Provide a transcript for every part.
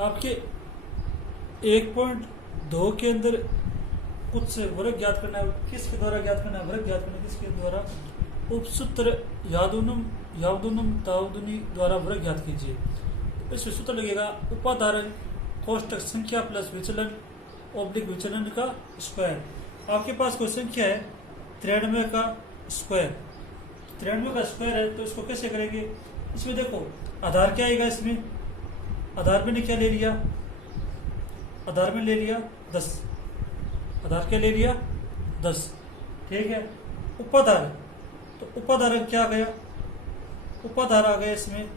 आपके 1.2 के अंदर कुछ से वर्ग ज्ञात करना है, किसके द्वारा ज्ञात करना है, वर्ग ज्ञात करना है किसके द्वारा, उपसूत्र यादुनम यावदुनम तावदुनी द्वारा वर्ग ज्ञात कीजिए। तो इसमें सूत्र लगेगा उपाधारण कोष्टक संख्या प्लस विचलन ऑब्लिक विचलन का स्क्वायर। आपके पास कोई संख्या है 93 का स्क्वायर, 93 का स्क्वायर है, तो इसको कैसे करेंगे। इसमें देखो आधार क्या आएगा, इसमें आधार में ने क्या ले लिया, आधार में ले लिया 10, आधार क्या ले लिया 10, ठीक है। उपाधारण, तो उपाधारण क्या आ गया, उपाधार आ गया इसमें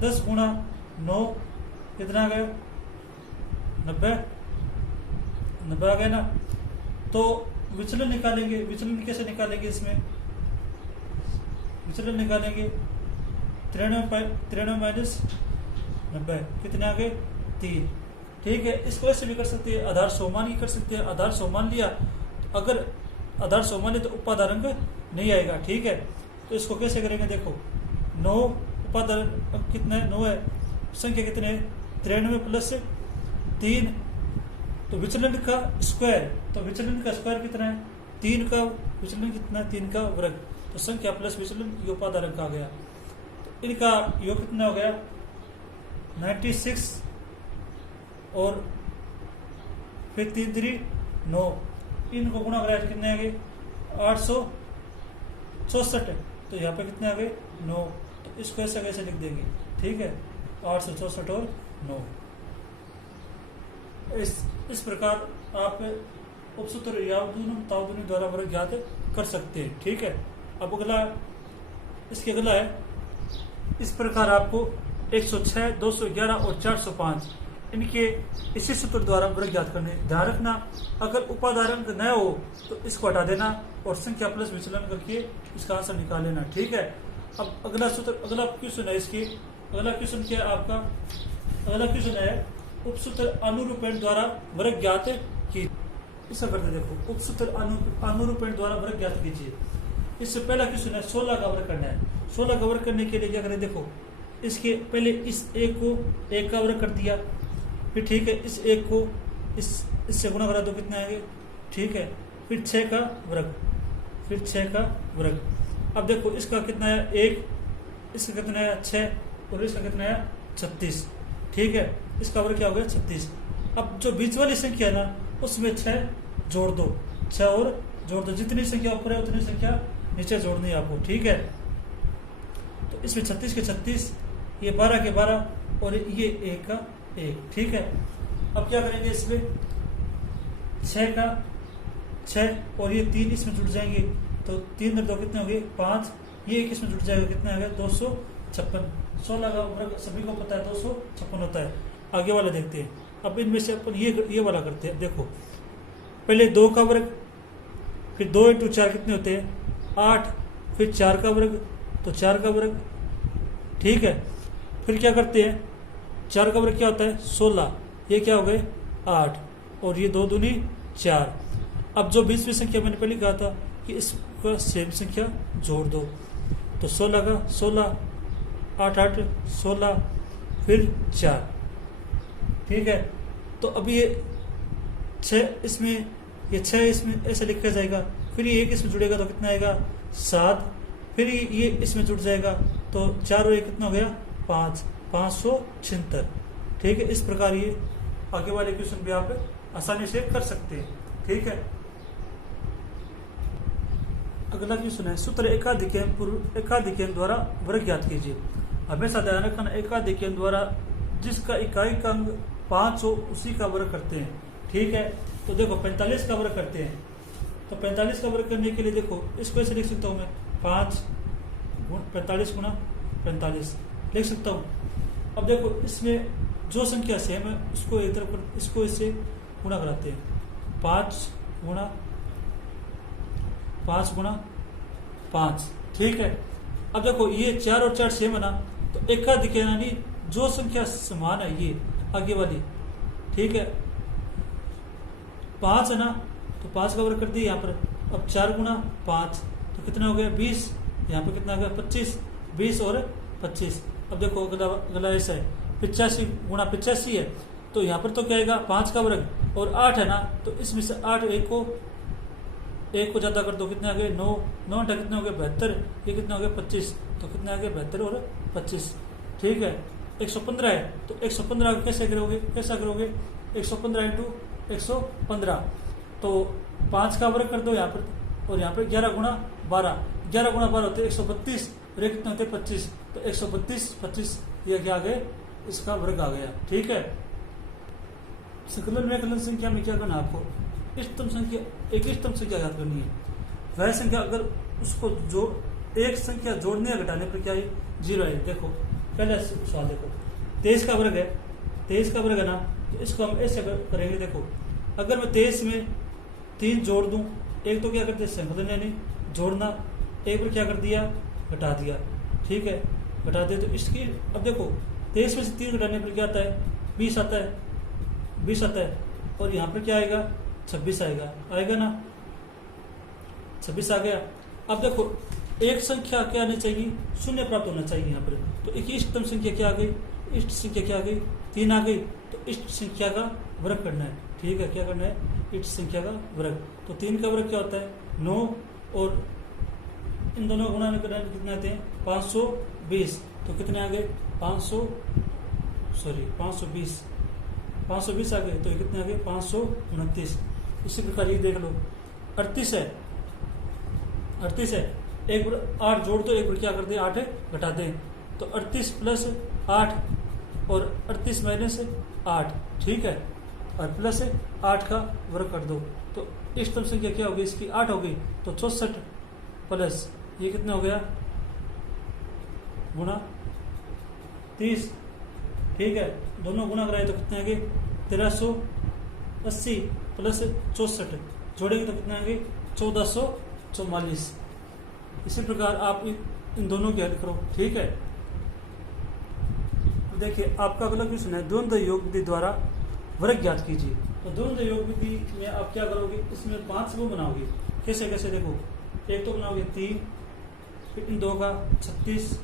10 गुणा 9 कितना आ गया 90 आ गया ना। तो विचलन निकालेंगे, विचलन कैसे निकालेंगे, इसमें विचलन निकालेंगे 93 माइनस 90 कितने आ गए 3, ठीक है। इसको ऐसे भी कर सकते हैं, आधार सौमान की कर सकते हैं। आधार सौमान लिया, अगर आधार सौमान है तो उपाधारक नहीं आएगा, ठीक है। तो इसको कैसे करेंगे, देखो 9 उपाधारण कितना है 9 है, संख्या कितने है 93 प्लस 3, तो विचलन का स्क्वायर, तो विचलन का स्क्वायर कितना है 3 का विचलन कितना है 3 का वर्ग, तो संख्या प्लस विचलन ये उपाधारक आ गया। तो इनका योग कितना हो गया 96 और फिर 3 3 9, इनको गुणा करा कितने आ गए 864, तो यहाँ पे कितने आ गए 9, तो इसको ऐसा कैसे लिख देंगे, ठीक है 864 और 9। इस प्रकार आप उपसूत्र यावदुनम तावदुनी द्वारा वर्ग ज्ञात कर सकते हैं, ठीक है। अब अगला, इसके अगला है, इस प्रकार आपको 106, 211 और 405 इनके इसी सूत्र द्वारा वर्ग ज्ञात करने। ध्यान रखना अगर उपाधारण न हो तो इसको हटा देना और संख्या प्लस विचलन करके इसका आंसर निकाल लेना, ठीक है। अब अगला सूत्र, अगला क्वेश्चन है इसकी, अगला क्वेश्चन क्या है आपका, अगला क्वेश्चन है उपसूत्र अनुरूपण द्वारा वर्ग ज्ञात की। इसका करते देखो उपसूत्र अनुरूपण द्वारा वर्ग ज्ञात कीजिए। इससे पहला क्वेश्चन है 16 का वर्ग करना है। 16 का वर्ग करने के लिए क्या करें, देखो इसके पहले इस एक को 1 का वर्ग कर दिया, फिर ठीक है इस एक को इससे गुणा करा दो कितने आएंगे, ठीक है, फिर 6 का वर्ग, फिर 6 का वर्ग। अब देखो इसका कितना है 1, इसका कितना है 6 और इसका कितना है 36, ठीक है, इसका वर्ग क्या हो गया 36। अब जो बीच वाली संख्या है ना उसमें 6 जोड़ दो, 6 और जोड़ दो, जितनी संख्या ऊपर है उतनी संख्या नीचे जोड़नी है आपको, ठीक है। तो इसमें 36 के 36, ये 12 के 12 और ये 1 का 1, ठीक है। अब क्या करेंगे, इसमें 6 का 6 और ये 3 इसमें जुड़ जाएंगे, तो 3 और 2 कितने हो गए 5, ये 1 इसमें जुड़ जाएगा कितना है 256। 16 का वर्ग सभी को पता है 256 होता है। आगे वाला देखते हैं। अब इनमें से अपन ये वाला करते हैं। देखो पहले 2 का वर्ग, फिर 2 इंटू 4 कितने होते हैं 8, फिर 4 का वर्ग, तो 4 का वर्ग, ठीक है। फिर क्या करते हैं 4 का वर्ग क्या होता है 16, ये क्या हो गए 8 और ये 2 दूनी 4। अब जो 20वीं संख्या मैंने पहले कहा था कि इसका सेम संख्या जोड़ दो, तो 16 का 16, 8 8 16, फिर 4, ठीक है। तो अभी ये 6 इसमें, ये 6 इसमें ऐसे लिखा जाएगा, फिर ये 1 इसमें जुड़ेगा तो कितना आएगा 7, फिर ये इसमें जुड़ जाएगा तो 4 और 1 कितना हो गया 5, 576, ठीक है। इस प्रकार ये आगे वाले क्वेश्चन भी आप आसानी से कर सकते हैं, ठीक है। अगला क्वेश्चन है सूत्र एकाधिकरण द्वारा वर्ग ज्ञात कीजिए। हमेशा ध्यान रखना एकाधिकरण द्वारा जिसका इकाई का अंग 5 हो उसी का वर्ग करते हैं, ठीक है। तो देखो 45 का वर्ग करते हैं, तो 45 का वर्ग करने के लिए देखो इसको ऐसे लिख सकता हूँ मैं 5 45 गुणा 45 लिख सकता हूँ। अब देखो इसमें जो संख्या सेम है उसको एक तरफ इसको इससे गुणा कराते हैं 5 गुणा 5, ठीक है। अब देखो ये 4 और 4 सेम है ना, तो एकाधिकरण यानी जो संख्या समान है ये आगे वाली, ठीक है। 5 है ना, तो 5 का वर्ग कर दिया यहाँ पर। अब 4 गुणा 5 तो कितना हो गया 20, यहाँ पे कितना हो गया 25, 20 और 25। अब देखो अगला ऐसा है 85 गुणा 85 है, तो यहाँ पर तो क्या आएगा 5 का वर्ग, और 8 है ना, तो इसमें से 8 एक को ज्यादा कर दो, कितने आ गए 9, 9 कितने हो गए 72, ये कितने हो गए 25, तो कितने आ गए 72 और 25। ठीक है, 115 है, तो 115 कैसे करोगे, कैसा करोगे 115 इंटू 115, तो 5 का वर्ग कर दो यहाँ पर, और यहाँ पर 11 गुणा 12, 11 गुणा 12 होते 132, और ये कितने होते 25, तो 132 25 ये क्या आ गए, इसका वर्ग आ गया। ठीक है, संकलन व्यकलन संख्या में क्या करना है आपको, इष्टतम संख्या, एक इष्टतम संख्या याद करनी है। वह संख्या अगर उसको जो एक संख्या जोड़ने या घटाने पर क्या है 0 है। देखो पहले सवाल देखो, 23 का वर्ग है, 23 का वर्ग है ना, तो इसको हम ऐसे करेंगे। देखो अगर मैं 23 में 3 जोड़ दूं, एक तो क्या करते हैं संकलन यानी जोड़ना, एक पर क्या कर दिया घटा दिया। ठीक है, घटा दिया, तो इसकी अब देखो 23 में से 3 घटाने पर क्या आता है 20 आता है, 20 आता है, और यहाँ पर क्या आएगा 26 आएगा ना, 26 आ गया। अब देखो एक संख्या क्या आनी चाहिए, शून्य प्राप्त होना चाहिए यहाँ पर, तो एक इष्टतम संख्या क्या आ गई, इष्ट संख्या क्या आ गई 3 आ गई, तो इष्ट संख्या का वर्ग करना है। ठीक है, क्या करना है इष्ट संख्या का वर्ग, तो 3 का वर्ग क्या होता है 9, और इन दोनों गुणा में कितने आते हैं 520, तो कितने आ गए 520 आ गए, तो ये कितने आ गए 529। इसी प्रकार ये देख लो 38 है, एक 8 जोड़ दो, एक बार क्या कर दे 8 घटा दें, तो 38 प्लस 8 और 38 माइनस 8। ठीक है, और प्लस 8 का वर्ग कर दो, तो इष्टतम संख्या क्या होगी इसकी 8 होगी, तो 64 प्लस ये कितना हो गया गुणा 30। ठीक है, दोनों गुणा कराए तो कितने आगे 1380 प्लस 64 जोड़ेंगे तो कितने आगे 1444। इसी प्रकार आप इन दोनों की हल करो। ठीक है, देखिए आपका अगला क्वेश्चन है द्वंद्व योग विधि द्वारा वर्ग ज्ञात कीजिए। तो द्वंद्व योग विधि में आप क्या करोगे, इसमें 5 वो बनाओगे। कैसे कैसे देखो, एक तो बनाओगे 3, फिर इन 2 का 36,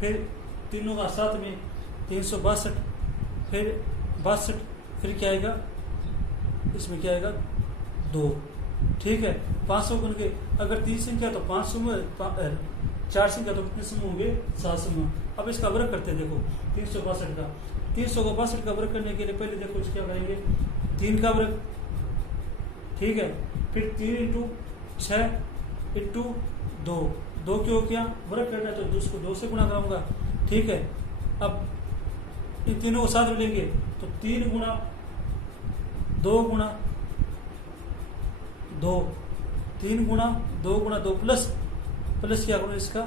फिर तीनों का साथ में 362, फिर 62, फिर क्या आएगा इसमें क्या आएगा 2। ठीक है, 500 बन गए। अगर 3 संख्या तो 5 समूह, 4 संख्या तो कितने समूह होंगे 7 समूह। अब इसका वर्ग करते हैं। देखो 362 का 362 का वर्ग करने के लिए पहले देखो क्या करेंगे 3 का वर्ग। ठीक है, फिर 3 इंटू 6 इंटू 2, 2 क्यों किया वर्ग करना है तो उसको 2 से गुणा कराऊंगा। ठीक है, अब इन तीनों को साथ में लेंगे तो 3 गुणा 2 गुणा 2, 3 गुणा 2 गुणा 2 प्लस क्या करो इसका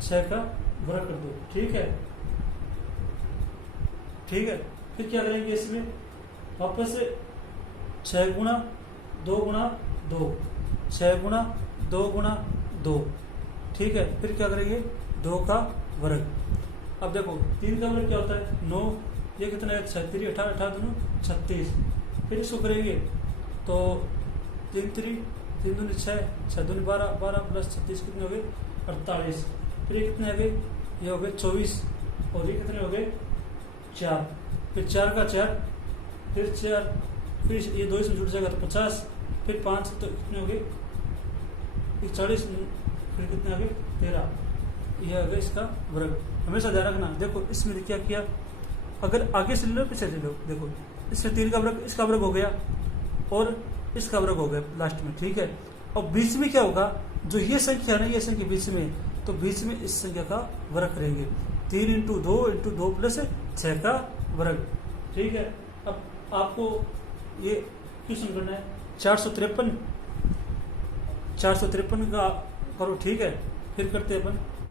6 का वर्ग कर दो। ठीक है, फिर क्या करेंगे इसमें वापस से 6 गुणा 2 गुणा 2, 6 गुणा 2 गुणा 2। ठीक है, फिर क्या करेंगे 2 का वर्ग। अब देखो 3 का वर्ग क्या होता है 9, ये कितना है 36, 18 दूनी 36। फिर इसको करेंगे तो 3 दूनी 6, 6 दूनी 12, 12 प्लस 36 कितने हो गए 48। फिर ये कितने आ गए ये हो गए 24, और ये कितने हो गए 4, फिर 4 का 4, फिर 4, फिर ये 2 इसमें जुड़ जाएगा तो 50, फिर 5 तो कितने हो गए 40, फिर कितने आ गए 13। यह आ गया इसका वर्ग। हमेशा ध्यान रखना। देखो इसमें क्या किया, अगर आगे से ले लो पीछे ले लो, देखो इसमें 3 का वर्ग, इसका वर्ग हो गया और इसका वर्ग हो गया लास्ट में। ठीक है, और बीच में क्या होगा जो ये संख्या है ये संख्या बीच में, तो बीच में इस संख्या का वर्ग करेंगे 3 इंटू 2 प्लस 6 का वर्ग। ठीक है, अब आपको ये क्वेश्चन करना है 453 का करो। ठीक है, फिर करते हैं अपन